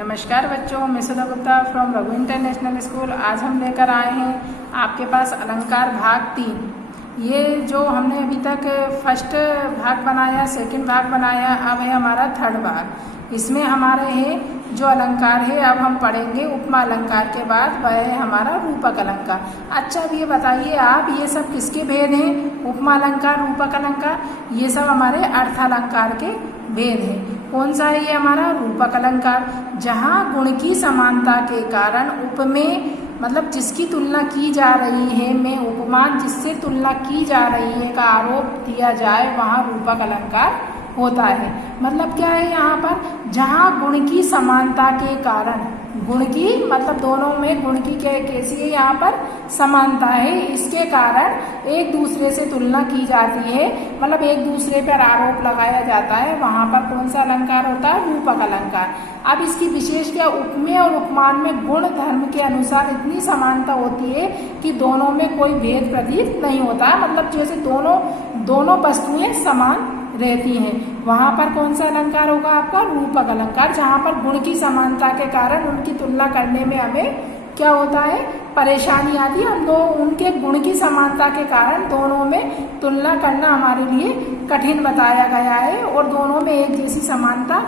नमस्कार बच्चों, मैं Sudha Gupta from Raghu international school. आज हम लेकर आए हैं आपके पास अलंकार भाग 3। ये जो हमने अभी तक फर्स्ट भाग बनाया, सेकंड भाग बनाया, अब है हमारा थर्ड भाग। इसमें हमारे हैं जो अलंकार है, अब हम पढ़ेंगे उपमा अलंकार के बाद वह है हमारा रूपक अलंकार। अच्छा, अब ये बताइए आप, ये सब किसके भेद हैं? उपमा अलंकार, रूपक अलंकार, ये सब हमारे अर्थालंकार के भेद हैं। कौन सा है ये हमारा रूपक अलंकार? जहाँ गुण की समानता के कारण उपमेय मतलब जिसकी तुलना की जा रही है में उपमान जिससे तुलना की जा रही है का आरोप दिया जाए, वहाँ रूपक अलंकार होता है। मतलब क्या है यहाँ पर? जहाँ गुण की समानता के कारण, गुण की मतलब दोनों में गुण की कैसी है यहाँ पर? समानता है। इसके कारण एक दूसरे से तुलना की जाती है, मतलब एक दूसरे पर आरोप लगाया जाता है, वहां पर कौन सा अलंकार होता है? रूपक अलंकार। अब इसकी विशेष क्या? उपमेय और उपमान में गुण धर्म के अनुसार इतनी समानता होती है कि दोनों में कोई भेद प्रतीत नहीं होता। मतलब जैसे दोनों वस्तुएं समान रहती हैं, वहां पर कौन सा अलंकार होगा आपका? रूपक अलंकार। जहां पर गुण की समानता के कारण उनकी तुलना करने में हमें क्या होता है? परेशानी आती है। हम उनके गुण की समानता के कारण दोनों में तुलना करना हमारे लिए कठिन बताया गया है और दोनों में एक जैसी समानता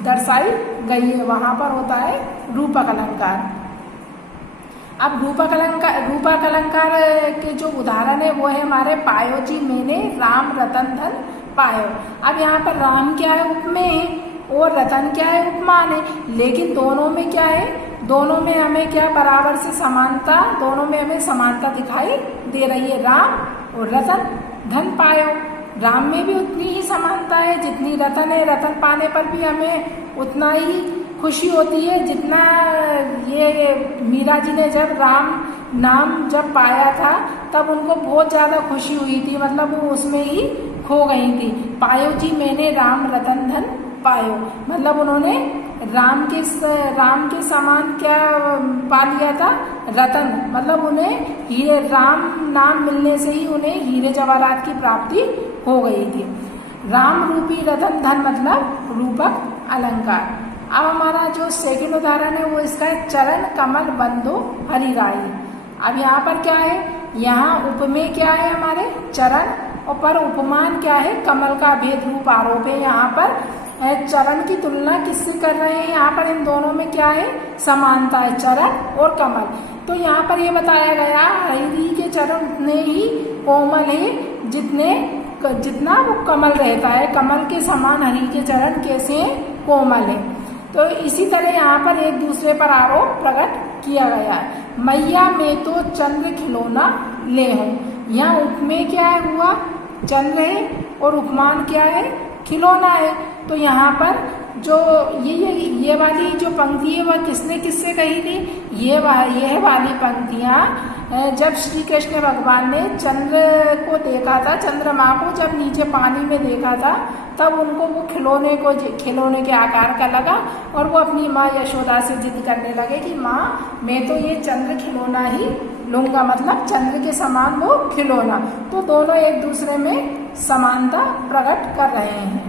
दर्शाई गई है, वहां पर होता है रूपक अलंकार। अब रूपक अलंकार के जो उदाहरण है वो है हमारे पायो जी मैंने राम रतन धन पायो। अब यहाँ पर राम क्या है? उपमेय है और रतन क्या है? उपमान है। लेकिन दोनों में क्या है? दोनों में हमें क्या बराबर से समानता, दोनों में हमें समानता दिखाई दे रही है। राम और रतन धन पायो, राम में भी उतनी ही समानता है जितनी रतन है। रतन पाने पर भी हमें उतना ही खुशी होती है जितना ये मीरा जी ने जब राम नाम जब पाया था तब उनको बहुत ज्यादा खुशी हुई थी, मतलब वो उसमें ही खो गई थी। पायो जी मैंने राम रतन धन पायो, मतलब उन्होंने राम के समान क्या पा लिया था? रतन, मतलब उन्हें हीरे, राम नाम मिलने से ही उन्हें हीरे जवाहरात की प्राप्ति हो गई थी। राम रूपी रतन धन मतलब रूपक अलंकार। अब हमारा जो सेकंड उदाहरण है वो इसका है चरण कमल बंदो हरि राई। अब यहाँ पर क्या है? यहाँ उपमेय क्या है हमारे? चरण, और पर उपमान क्या है? कमल का भेद रूप आरोप है। यहाँ पर चरण की तुलना किससे कर रहे हैं? यहाँ पर इन दोनों में क्या है? समानता है, चरण और कमल। तो यहाँ पर ये बताया गया हरि के चरण उतने ही कोमल है जितना वो कमल रहता है। कमल के समान हरि के चरण कैसे कोमल है। तो इसी तरह यहाँ पर एक दूसरे पर आरोप प्रकट किया गया है। मैया में तो चंद्र खिलौना ले हो। यहाँ उपमेय क्या है हुआ? चंद्र है और उपमान क्या है? खिलौना है। तो यहाँ पर जो ये वाली जो पंक्ति है वह किससे कही थी? ये वाली पंक्तियाँ जब श्री कृष्ण भगवान ने चंद्र को देखा था, चंद्रमा को जब नीचे पानी में देखा था, तब उनको वो खिलौने के आकार का लगा और वो अपनी माँ यशोदा से जिद करने लगे कि माँ मैं तो ये चंद्र खिलौना ही लूंगा, मतलब चंद्र के समान वो खिलौना। तो दोनों एक दूसरे में समानता प्रकट कर रहे हैं।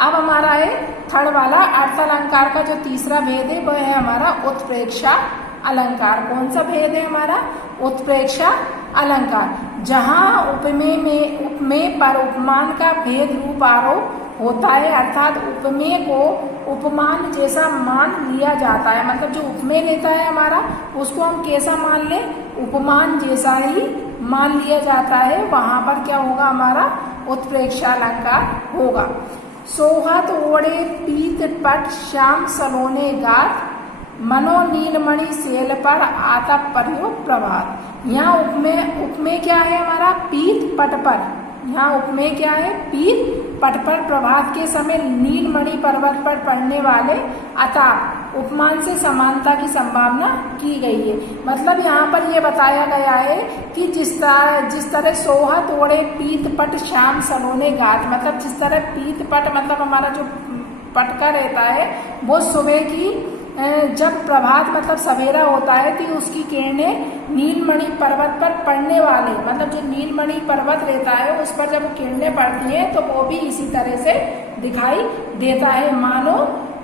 अब हमारा है थर्ड वाला अर्थालंकार का जो तीसरा भेद है वह है हमारा उत्प्रेक्षा अलंकार। कौन सा भेद है हमारा? उत्प्रेक्षा अलंकार। जहाँ उपमेय पर उपमान का भेद रूप आरोप होता है, अर्थात उपमेय को उपमान जैसा मान लिया जाता है। मतलब जो उपमेय रहता है हमारा उसको हम कैसा मान ले? उपमान जैसा ही मान लिया जाता है। वहां पर क्या होगा? हमारा उत्प्रेक्षा अलंकार होगा। सोहत ओढ़े पीत पट श्याम सलोने गात, मनो नीलमणि सेल पर आता प्रयोग प्रभात। यहाँ उपमेय क्या है हमारा? पीत पट पर। यहाँ उपमेय क्या है? पीत पट पर प्रभात के समय नीलमणि पर्वत पर पड़ने वाले अताप उपमान से समानता की संभावना की गई है। मतलब यहाँ पर यह बताया गया है कि जिस तरह सोहत ओढ़े पीत पट श्याम सलोने गात, मतलब जिस तरह पीत पट मतलब हमारा जो पटका रहता है वो सुबह की जब प्रभात मतलब सवेरा होता है तो उसकी किरणें नीलमणि पर्वत पर पड़ने वाले, मतलब जो नीलमणि पर्वत रहता है उस पर जब किरणें पड़ती हैं तो वो भी इसी तरह से दिखाई देता है। मानो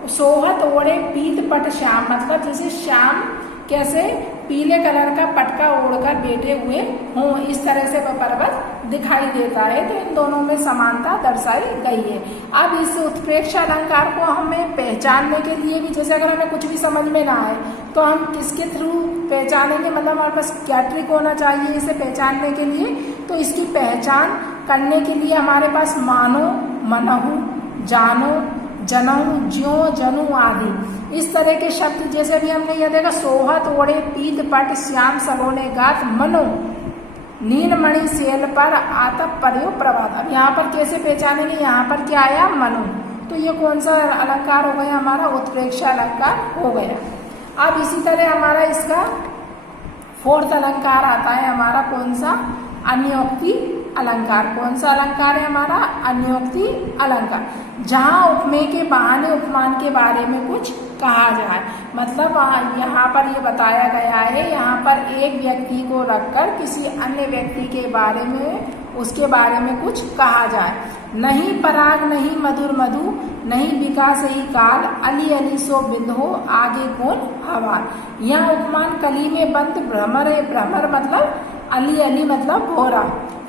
सोहत ओढ़े पीत पट श्याम, मतलब जैसे श्याम कैसे पीले कलर का पटका ओढ़कर बैठे हुए हों, इस तरह से वह पर्वत दिखाई देता है। तो इन दोनों में समानता दर्शाई गई है। अब इस उत्प्रेक्ष अलंकार को हमें पहचानने के लिए भी, जैसे अगर हमें कुछ भी समझ में ना आए तो हम किसके थ्रू पहचानेंगे, मतलब हमारे पास क्या ट्रिक होना चाहिए इसे पहचानने के लिए। तो इसकी पहचान करने के लिए हमारे पास मानो, मनहु, जानो, जनऊ, ज्यो, जनु आदि इस तरह के शब्द, जैसे अभी हमने यह देखा सोहत ओढ़े पीत पट श्याम सलोने गात मनो नीलमणि सेल पर आतप पर्यो प्रभात। अब यहाँ पर कैसे पहचानेंगे, यहाँ पर क्या आया, मनो। तो ये कौन सा अलंकार हो गया, हमारा उत्प्रेक्ष अलंकार हो गया। अब इसी तरह हमारा इसका फोर्थ अलंकार आता है हमारा कौन सा, अन्योक्ति अलंकार। कौन सा अलंकार है हमारा, अन्योक्ति अलंकार, जहाँ उपमेय के बहाने उपमान के बारे में कुछ कहा जाए। मतलब यहाँ पर ये बताया गया है, यहाँ पर एक व्यक्ति को रखकर किसी अन्य व्यक्ति के बारे में, उसके बारे में कुछ कहा जाए। नहीं पराग नहीं मधुर मधु, नहीं विकास ही काल, अली अली सो बिंदो आगे कौन हवाल। यह उपमान कली में बंद भ्रमर है। भ्रमर मतलब अली अली मतलब भोरा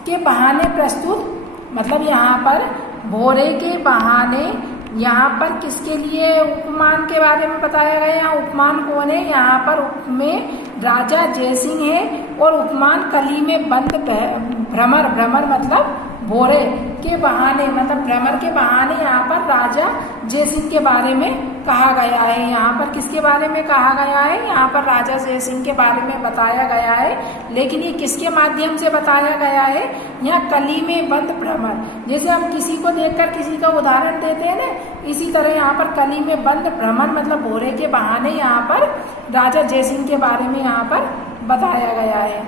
के बहाने प्रस्तुत, मतलब यहाँ पर भोरे के बहाने, यहाँ पर किसके लिए उपमान के बारे में बताया गया। यहाँ उपमान कौन है, यहाँ पर में राजा जयसिंह है और उपमान कली में बंद भ्रमर, भ्रमर मतलब भोरे के बहाने, मतलब भ्रमर के बहाने यहाँ पर राजा जयसिंह के बारे में कहा गया है। यहाँ पर किसके बारे में कहा गया है, यहाँ पर राजा जयसिंह के बारे में बताया गया है। लेकिन ये किसके माध्यम से बताया गया है, यहाँ कली में बंद भ्रमर। जैसे हम किसी को देखकर किसी का उदाहरण देते हैं ना, इसी तरह यहाँ पर कली में बंद भ्रमर मतलब भोरे के बहाने यहाँ पर राजा जयसिंह के बारे में यहाँ पर बताया गया है।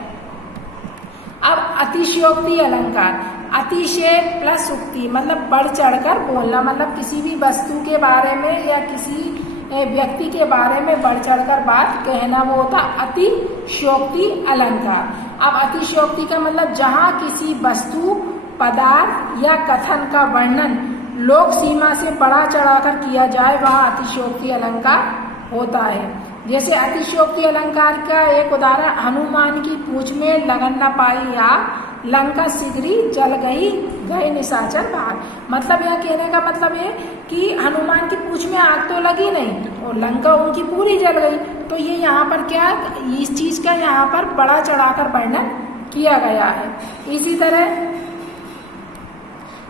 अब अतिशयोक्ति अलंकार, अतिशय प्लस उक्ति मतलब बढ़ चढ़कर बोलना, मतलब किसी भी वस्तु के बारे में या किसी व्यक्ति के बारे में बढ़ चढ़कर बात कहना, वो होता अतिशयोक्ति अलंकार। अब अतिशयोक्ति का मतलब जहाँ किसी वस्तु, पदार्थ या कथन का वर्णन लोक सीमा से बढ़ा चढ़ाकर किया जाए, वह अतिशयोक्ति अलंकार होता है। जैसे अतिशयोक्ति अलंकार का एक उदाहरण, हनुमान की पूंछ में लगन न पाई आग, लंका सिगरी जल गई, गए निशाचर भाग। मतलब यह कहने का मतलब है कि हनुमान की पूंछ में आग तो लगी नहीं और लंका उनकी पूरी जल गई। तो ये यहाँ पर क्या, इस चीज का यहाँ पर बड़ा चढ़ाकर वर्णन किया गया है। इसी तरह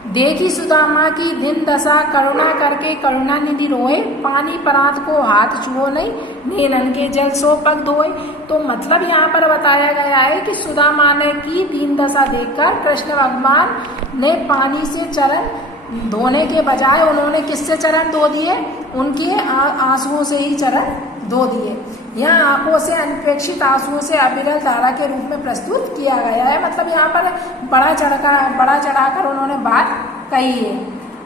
देखी सुदामा की दिन दशा, करुणा करके करुणा निधि रोए, पानी परात को हाथ छुओ नहीं, नीलन के जल सो पग धोए। तो मतलब यहाँ पर बताया गया है कि सुदामा ने की दीन दशा देखकर कृष्ण भगवान ने पानी से चरण धोने के बजाय उन्होंने किससे चरण धो दिए, उनके आंसुओं से ही चरण धो दिए। यहाँ आंखों से अनपेक्षित आंसुओं से अविरल धारा के रूप में प्रस्तुत किया गया है। मतलब यहाँ पर बड़ा चढ़ाकर उन्होंने बात कही है।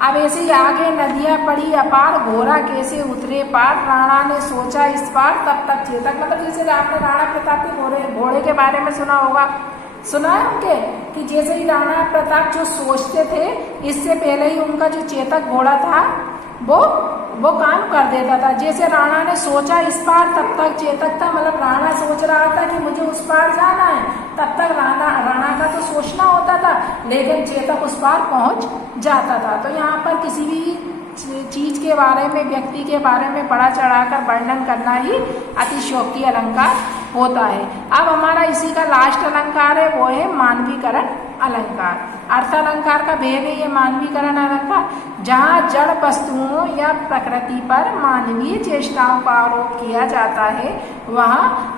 अब ऐसे ही आगे नदियां पड़ी अपार, घोड़ा कैसे उतरे पार, राणा ने सोचा इस पार तब तक चेतक। मतलब जैसे आपने राणा प्रताप के घोड़े के बारे में सुना होगा, सुना है उनके, कि जैसे ही राणा प्रताप जो सोचते थे, इससे पहले ही उनका जो चेतक घोड़ा था वो काम कर देता था। जैसे राणा ने सोचा इस पार तब तक चेतक था, मतलब राणा सोच रहा था कि मुझे उस पार जाना है, तब तक राणा का तो सोचना होता था, लेकिन चेतक उस पार पहुंच जाता था। तो यहाँ पर किसी भी चीज के बारे में, व्यक्ति के बारे में बड़ा चढ़ाकर वर्णन करना ही अतिशयोक्ति अलंकार होता है। अब हमारा इसी का लास्ट अलंकार है, वो है मानवीकरण अलंकार। अर्थ अलंकार का भेद है ये मानवीकरण अलंकार, जहाँ जड़ वस्तुओं या प्रकृति पर मानवीय चेष्टाओं का आरोप किया जाता है, वह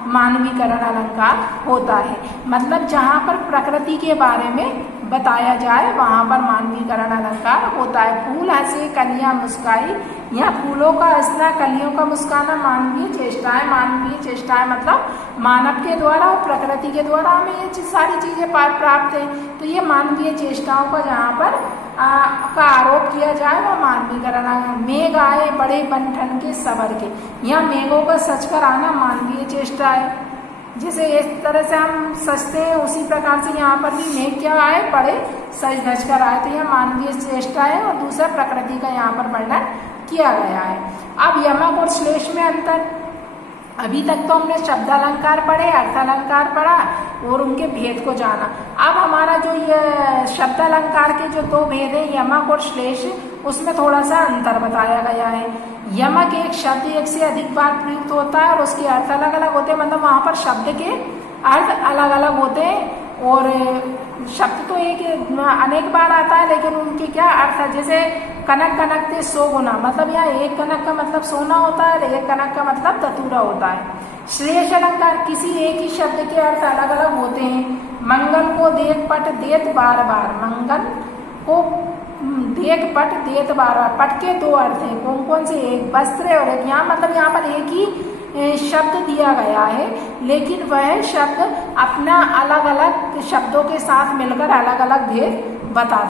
मानवीकरण अलंकार होता है। मतलब जहाँ पर प्रकृति के बारे में बताया जाए, वहाँ पर मानवीकरण अलंकार होता है। फूल हंसे कलियां मुस्काई, यहाँ फूलों का हंसना, कलियों का मुस्काना मानवीय चेष्टाएं। मानवीय चेष्टाएं मतलब मानव के द्वारा और प्रकृति के द्वारा हमें ये सारी चीजें प्राप्त हैं। तो ये मानवीय चेष्टाओं का जहाँ पर का आरोप किया जाए, वह मानवीकरण। मेघ आए बड़े बनठन के सबर के, यहाँ मेघों का सच कर आना मानवीय चेष्टा है। जैसे इस तरह से हम सजते हैं, उसी प्रकार से यहाँ पर भी मेघ क्या आए, बड़े सज धज कर आए। तो यह मानवीय चेष्टा है। और दूसरा प्रकृति का यहाँ पर वर्णन किया गया है। अब यमक और श्लेष में अंतर, अभी तक तो हमने शब्द अलंकार पढ़े, अर्थ अलंकार पढ़ा और उनके भेद को जाना। अब हमारा जो ये शब्द अलंकार के जो दो भेद है यमक और श्लेष, उसमें थोड़ा सा अंतर बताया गया है। यमक एक शब्द एक से अधिक बार प्रयुक्त होता है और उसके अर्थ अलग अलग होते हैं, मतलब वहां पर शब्द के अर्थ अलग अलग होते हैं और शब्द तो एक अनेक बार आता है लेकिन उनके क्या अर्थ है। जैसे कनक कनकते 100 गुना, मतलब यहाँ एक कनक का मतलब सोना होता है, एक कनक का मतलब धतूरा होता है। श्लेष अलंकार किसी एक ही शब्द के अर्थ अलग अलग होते हैं। मंगल को देख पट देत बार बार, मंगल को देख पट देत बार बार, पट के दो अर्थ हैं, कौन कौन से, एक वस्त्र और एक, यहाँ मतलब यहाँ पर एक ही शब्द दिया गया है लेकिन वह शब्द अपना अलग अलग शब्दों के साथ मिलकर अलग अलग भेद बताता